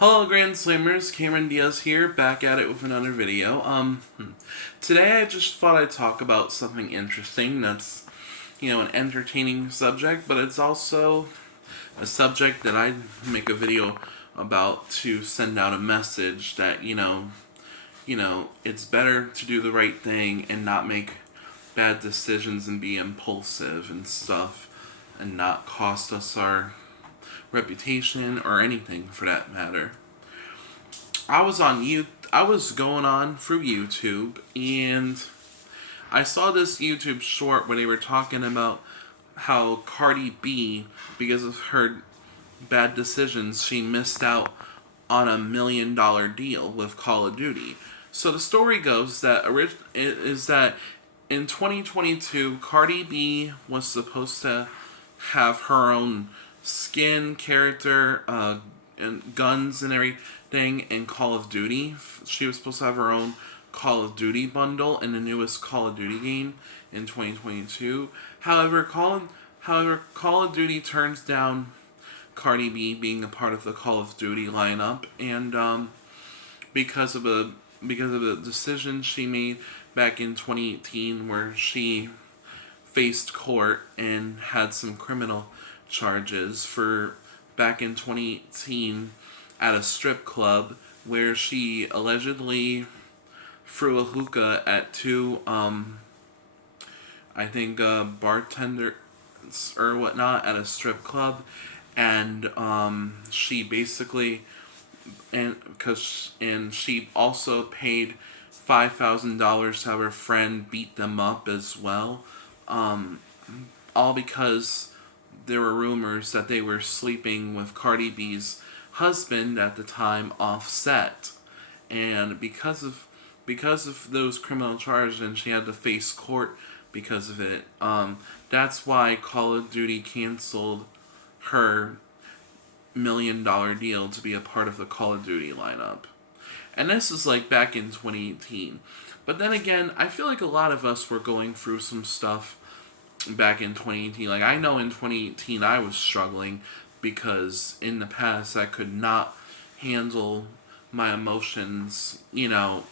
Hello, Grand Slammers. Cameron Diaz here, back at it with another video. Today I just thought I'd talk about something interesting that's, an entertaining subject, but it's also a subject that I'd make a video about to send out a message that, it's better to do the right thing and not make bad decisions and be impulsive and stuff and not cost us our reputation or anything for that matter. I was going on through YouTube and I saw this YouTube short where they were talking about how Cardi B, because of her bad decisions, she missed out on $1 million deal with Call of Duty. So the story goes that is that in 2022, Cardi B was supposed to have her own skin, character, and guns and everything in Call of Duty. She was supposed to have her own Call of Duty bundle in the newest Call of Duty game in 2022. However, Call of Duty turns down Cardi B being a part of the Call of Duty lineup, and because of a decision she made back in 2018, where she faced court and had some criminal charges for back in 2018 at a strip club where she allegedly threw a hookah at two, bartenders or whatnot at a strip club, and she basically and she also paid $5,000 to have her friend beat them up as well, all because there were rumors that they were sleeping with Cardi B's husband at the time, Offset, and because of those criminal charges, and she had to face court because of it. That's why Call of Duty canceled her $1 million deal to be a part of the Call of Duty lineup. And this is like back in 2018. But then again, I feel like a lot of us were going through some stuff back in 2018. Like, I know in 2018 I was struggling because in the past I could not handle my emotions, the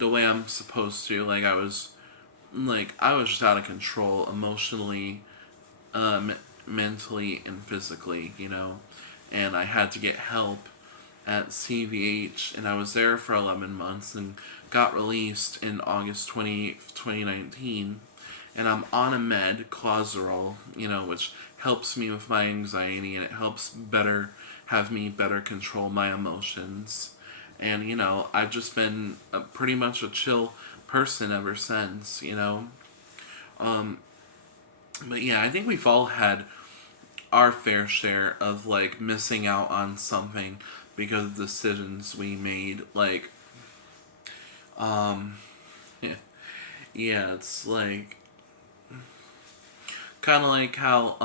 way I'm supposed to. I was just out of control emotionally, mentally, and physically, and I had to get help at CVH, and I was there for 11 months and got released in August 28th, 2019. And I'm on a med, Clozaril, which helps me with my anxiety, and it helps have me better control my emotions. And, I've just been pretty much a chill person ever since, But yeah, I think we've all had our fair share of, missing out on something because of decisions we made. Yeah, yeah, it's kind of like how,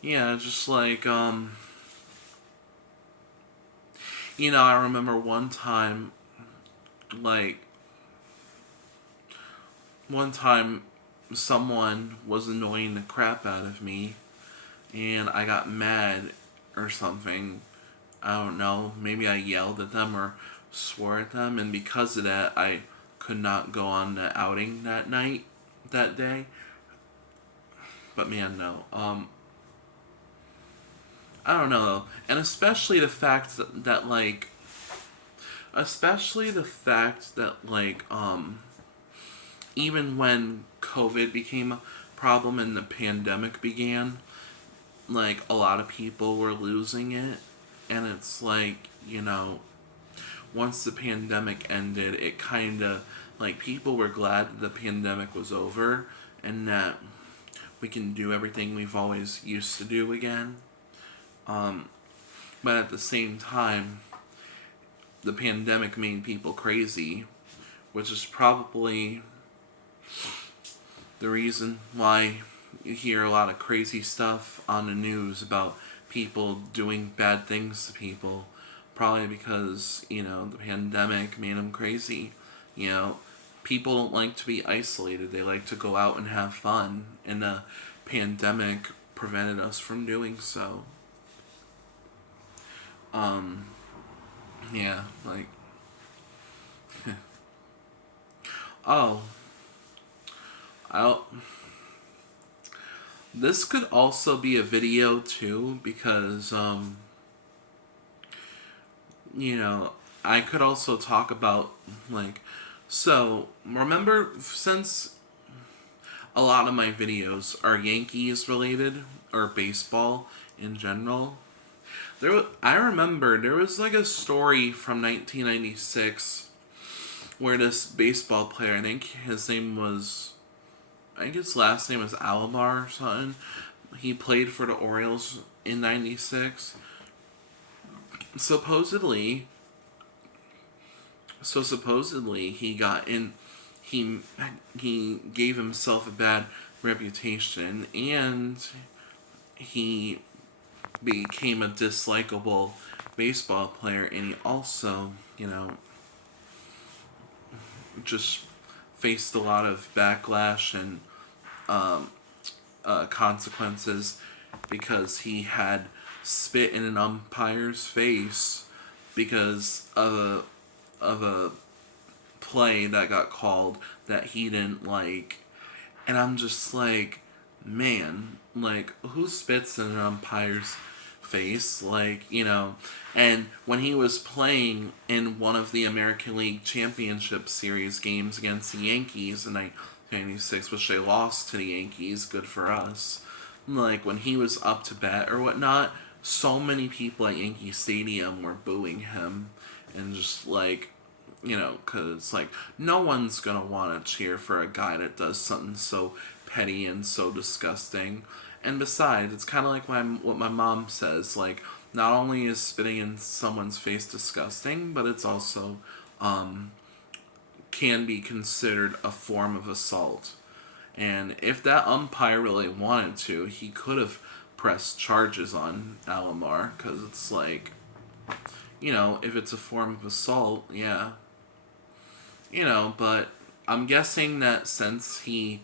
yeah, just I remember like, one time someone was annoying the crap out of me, and I got mad or something. I don't know, maybe I yelled at them or swore at them, and because of that, I could not go on the outing that day. But man, no. I don't know, and especially the fact that even when COVID became a problem and the pandemic began, a lot of people were losing it, and it's once the pandemic ended, it kind of, people were glad that the pandemic was over and that we can do everything we've always used to do again. But at the same time, the pandemic made people crazy, which is probably the reason why you hear a lot of crazy stuff on the news about people doing bad things to people. Probably because, the pandemic made them crazy. People don't like to be isolated. They like to go out and have fun. And the pandemic prevented us from doing so. Yeah, like, oh, I'll. This could also be a video too because you know, I could also talk about like, so remember since a lot of my videos are Yankees related or baseball in general. I remember there was like a story from 1996 where this baseball player, I think his name was, I think his last name was Alomar or something. He played for the Orioles in '96. Supposedly, supposedly he got in. He he gave himself a bad reputation, and he became a dislikable baseball player, and he also, just faced a lot of backlash and consequences because he had spit in an umpire's face because of a play that got called that he didn't like. And I'm just like, man, like, who spits in an umpire's face? Like, and when he was playing in one of the American League Championship Series games against the Yankees in 1996, which they lost to the Yankees, good for us. Like, when he was up to bat or whatnot, so many people at Yankee Stadium were booing him. And just like, because like no one's gonna want to cheer for a guy that does something so petty and so disgusting. And besides, it's kind of like what my mom says. Like, not only is spitting in someone's face disgusting, but it's also can be considered a form of assault. And if that umpire really wanted to, he could have pressed charges on Alomar because it's like, if it's a form of assault, yeah, but I'm guessing that since he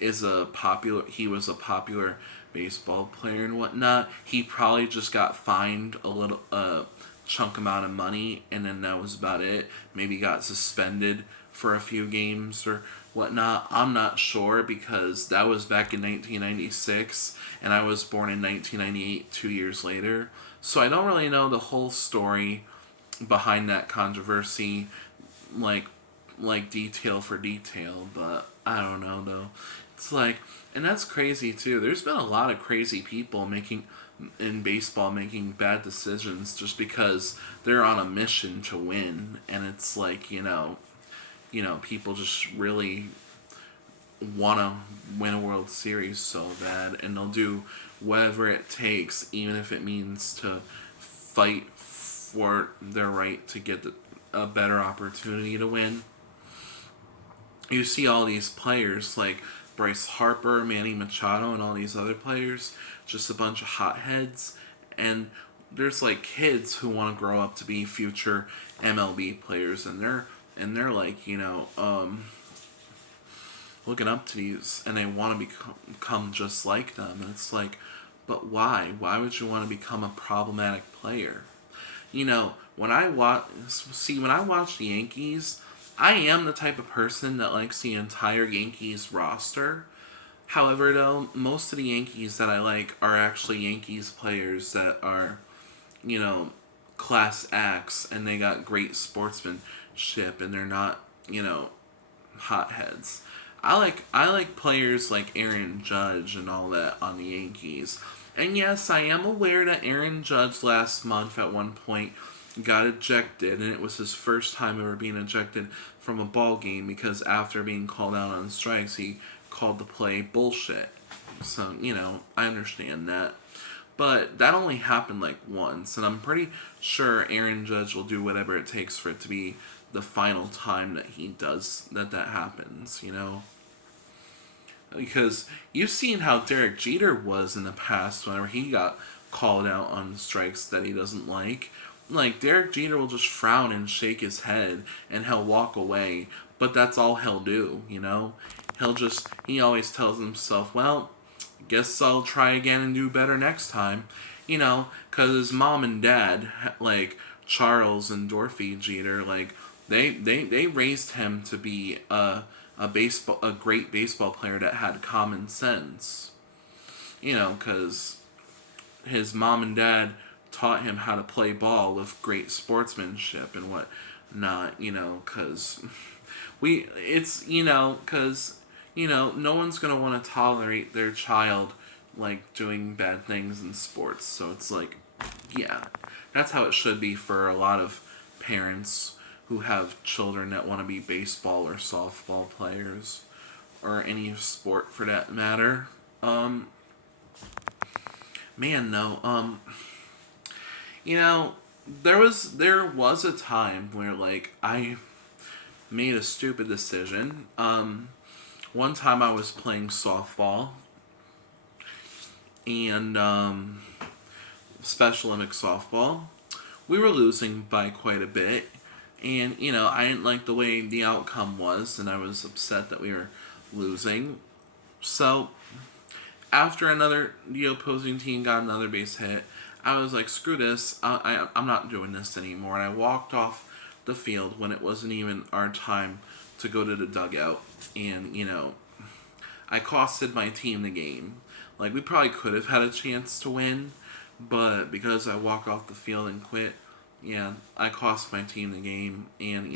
was a popular baseball player and whatnot, he probably just got fined a chunk amount of money, and then that was about it. Maybe got suspended for a few games or whatnot. I'm not sure because that was back in 1996, and I was born in 1998, 2 years later. So I don't really know the whole story behind that controversy, like detail for detail, but I don't know though. It's like, and that's crazy too. There's been a lot of crazy people in baseball making bad decisions just because they're on a mission to win, and it's like, people just really want to win a World Series so bad, and they'll do whatever it takes, even if it means to fight for their right to get a better opportunity to win. You see all these players like Bryce Harper, Manny Machado, and all these other players, just a bunch of hotheads, and there's like kids who want to grow up to be future MLB players, and they're like, looking up to these, and they want to become just like them. And it's like, but why? Why would you want to become a problematic player? When I watch the Yankees, I am the type of person that likes the entire Yankees roster. However, though, most of the Yankees that I like are actually Yankees players that are, you know, class acts, and they got great sportsmanship, and they're not, hotheads. I like players like Aaron Judge and all that on the Yankees. And yes, I am aware that Aaron Judge last month at one point got ejected, and it was his first time ever being ejected from a ball game because after being called out on strikes, he called the play bullshit. So, I understand that. But that only happened like once, and I'm pretty sure Aaron Judge will do whatever it takes for it to be the final time that he does that happens, Because you've seen how Derek Jeter was in the past whenever he got called out on strikes that he doesn't like. Like, Derek Jeter will just frown and shake his head, and he'll walk away, but that's all he'll do, he always tells himself, well, guess I'll try again and do better next time. because his mom and dad, like Charles and Dorothy Jeter, like they raised him to be a great baseball player that had common sense. Because his mom and dad taught him how to play ball with great sportsmanship and whatnot. Because no one's gonna want to tolerate their child like doing bad things in sports. So it's like, yeah, that's how it should be for a lot of parents who have children that want to be baseball or softball players or any sport for that matter. Man, no. You know, there was a time where like I made a stupid decision. One time I was playing softball and Special Olympics softball. We were losing by quite a bit, and I didn't like the way the outcome was, and I was upset that we were losing. So after the opposing team got another base hit, I was like, screw this, I'm not doing this anymore. And I walked off the field when it wasn't even our time to go to the dugout. And, I costed my team the game. Like, we probably could have had a chance to win, but because I walked off the field and quit, yeah, I cost my team the game. And,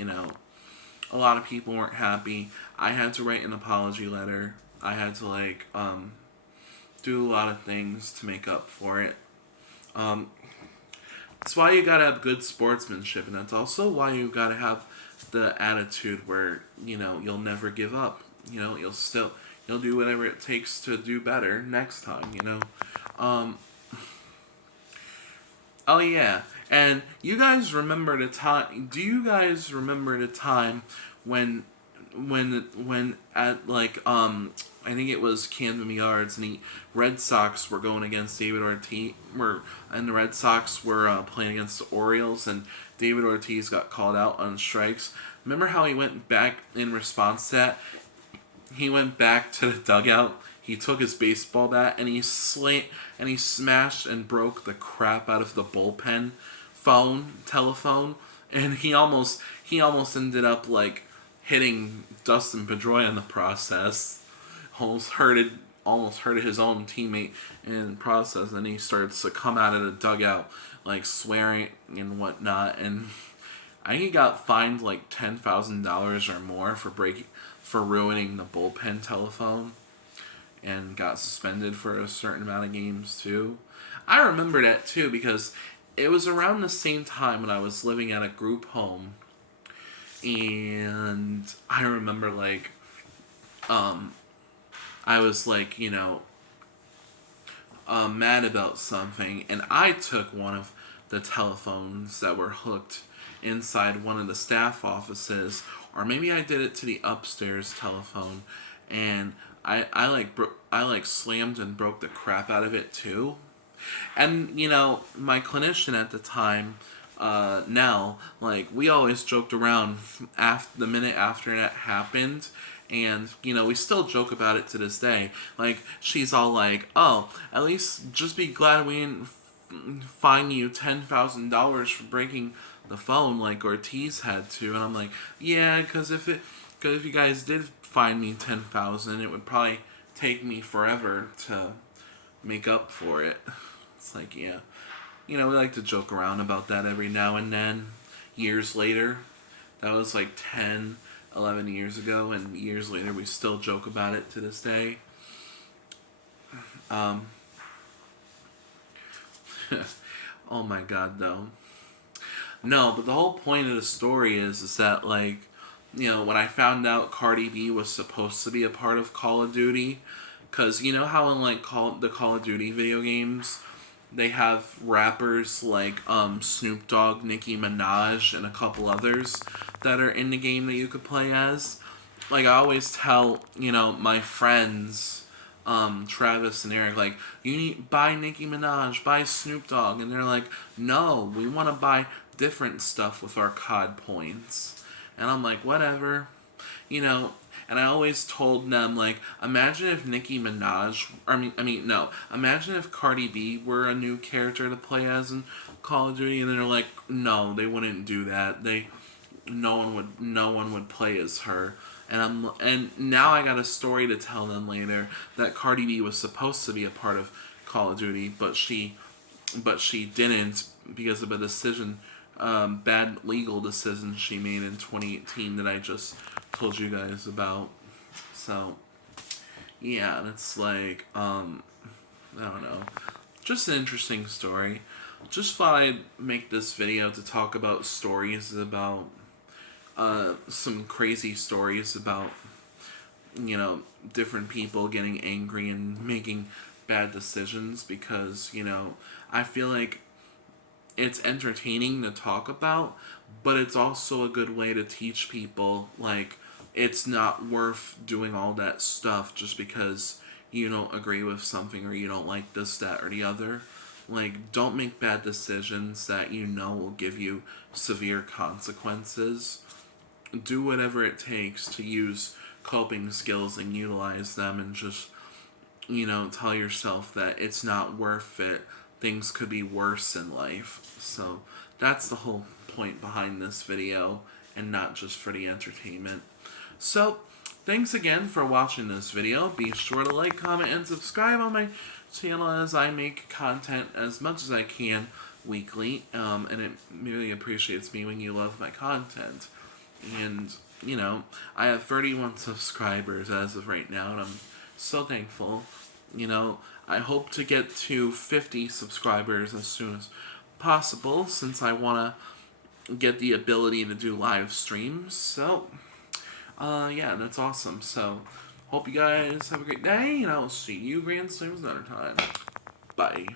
a lot of people weren't happy. I had to write an apology letter. I had to, do a lot of things to make up for it. That's why you gotta have good sportsmanship, and that's also why you gotta have the attitude where you'll never give up. You'll do whatever it takes to do better next time. Oh yeah, and you guys remember the time? Do you guys remember the time when at I think it was Camden Yards, and the Red Sox were going against David Ortiz, and the Red Sox were playing against the Orioles, and David Ortiz got called out on strikes. Remember how he went back in response to that? He went back to the dugout. He took his baseball bat and he smashed and broke the crap out of the bullpen telephone, and he almost ended up hitting Dustin Pedroia in the process. Almost hurted his own teammate in the process, and he starts to come out of the dugout swearing and whatnot. And I think he got fined $10,000 or more for ruining the bullpen telephone, and got suspended for a certain amount of games too. I remember that too because it was around the same time when I was living at a group home, and I remember I was mad about something, and I took one of the telephones that were hooked inside one of the staff offices, or maybe I did it to the upstairs telephone, and I slammed and broke the crap out of it too. And my clinician at the time, Nell, we always joked around after the minute after that happened. And, we still joke about it to this day. She's all oh, at least just be glad we didn't fine you $10,000 for breaking the phone like Ortiz had to. And I'm like, yeah, because if you guys did fine me $10,000, it would probably take me forever to make up for it. It's yeah. We like to joke around about that every now and then. Years later, that was 10, 11 years ago, and years later we still joke about it to this day. Oh my god, though. No, but the whole point of the story is that when I found out Cardi B was supposed to be a part of Call of Duty, because how in the Call of Duty video games they have rappers like Snoop Dogg, Nicki Minaj, and a couple others that are in the game that you could play as. I always tell, my friends, Travis and Eric, you need buy Nicki Minaj, buy Snoop Dogg, and they're like, no, we want to buy different stuff with our COD points. And I'm like, whatever. And I always told them, like, imagine if Nicki Minaj, no, imagine if Cardi B were a new character to play as in Call of Duty, and they're like, no, they wouldn't do that. No one would play as her. And now I got a story to tell them later that Cardi B was supposed to be a part of Call of Duty, but she didn't because of a decision, bad legal decision she made in 2018 that I just told you guys about. So yeah, and it's like, I don't know, just an interesting story. Just thought I'd make this video to talk about stories about, some crazy stories about, different people getting angry and making bad decisions, because, I feel like it's entertaining to talk about, but it's also a good way to teach people, like, it's not worth doing all that stuff just because you don't agree with something or you don't like this, that, or the other. Like, don't make bad decisions that will give you severe consequences. Do whatever it takes to use coping skills and utilize them, and just, tell yourself that it's not worth it. Things could be worse in life. So that's the whole point behind this video, and not just for the entertainment. So thanks again for watching this video. Be sure to like, comment, and subscribe on my channel as I make content as much as I can weekly. And it really appreciates me when you love my content. And, I have 31 subscribers as of right now, and I'm so thankful. I hope to get to 50 subscribers as soon as possible, since I want to get the ability to do live streams. So, yeah, that's awesome. So, hope you guys have a great day, and I'll see you grand soon another time. Bye.